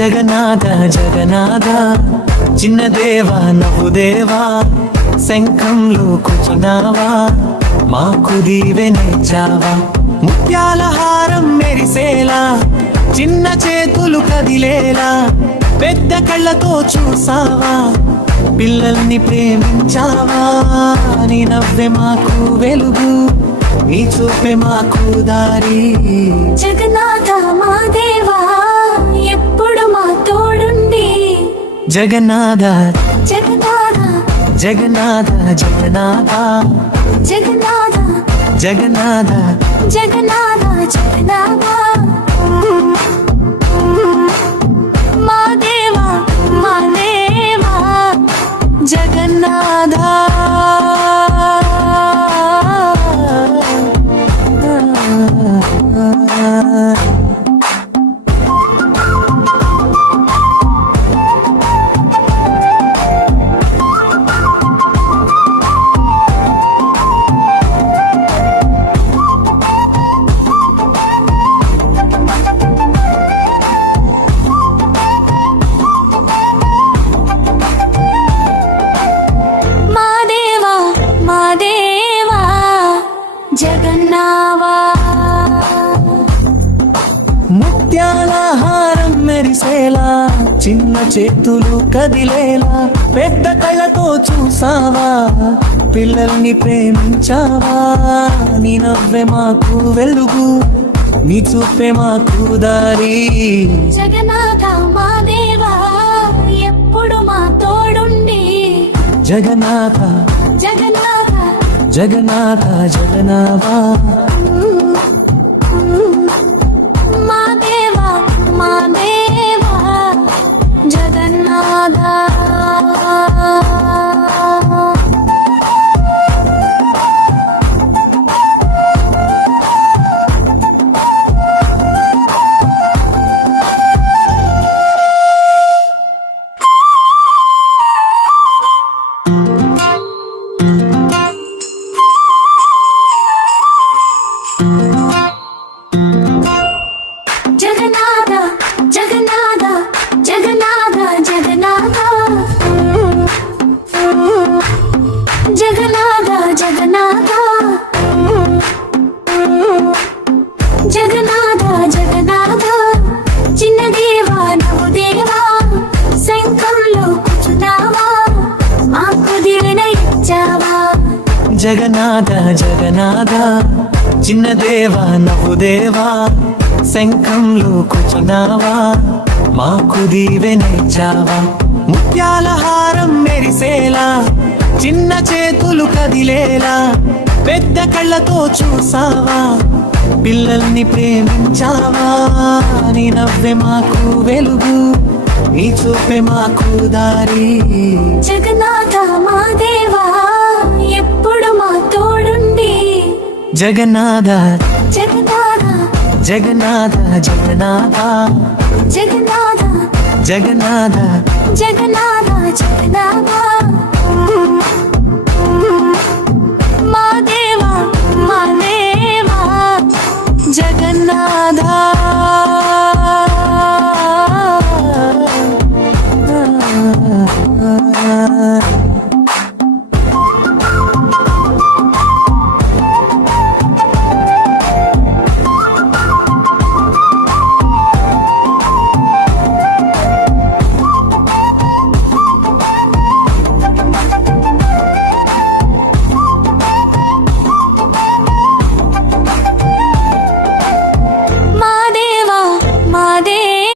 జగన్నాథ జగన్నాథ చిన్న దేవా నవ్వు దేవా శంఖంలో కూర్చున్నావా మాకు దీవెనిచ్చావా ముత్యాల హారం మెరిసేలా చిన్న చేతులు కదిలేలా పెద్ద కళ్ళతో చూసావా పిల్లల్ని ప్రేమించావా నీ నవ్వే మాకు వెలుగు నీ చూపే మాకు దారి జగన్నాథ మా దేవా ఎప్పుడు మా తోడుండి జగన్నాథ జగన్నాథ జగన్నాథ జగన్నాథ జగన్నాథ జగన్నాథ జగన్నాథ జగన్నాథ మా దేవా మా దేవా జగన్నాథ మా దేవా మా దేవా జగన్నావా ముత్యాల హారం మెరిసేలా చిన్న చేతులు కదిలేలా పెద్ద కళ్ళతో చూసావా పిల్లల్ని ప్రేమించావా నీ నవ్వే మాకు వెలుగు నీ చూపే మాకు దారి జగన్నాథ మా దేవా ఎప్పుడు మా తోడుండి జగన్నాథ జగన్నాథ జగన్నాథ జగన్నాథ మా దేవా మా దేవా జగన్నాథ జగన్నాథ జగన్నాథ జగన్నాథ జగన్నాథ జగన్నాథ జగన్నాథ జగన్నాథ జగన్నాథ చిన్న దేవా నవ్వు దేవా శంఖంలో కూర్చున్నావా మాకు దీవెనిచ్చావా జగన్నాథ జగన్నాథ చిన్న దేవా నవ్వు దేవా శంఖంలో కూర్చున్నావా మాకు దీవెనిచ్చావా ముత్యాల హారం మెరిసేలా చిన్న చేతులు కదిలేలా పెద్ద కళ్ళతో చూసావా పిల్లల్ని ప్రేమించావా నీ నవ్వే మాకు వెలుగు నీ చూపే మాకు దారి జగన్నాథ మా దేవా ఎప్పుడు మా తోడుండి జగన్నాథ జగన్నాథ జగన్నాథ జగన్నాథ జగన్నాథ జగన్నాథ జగన్నాథ జగన్నాథ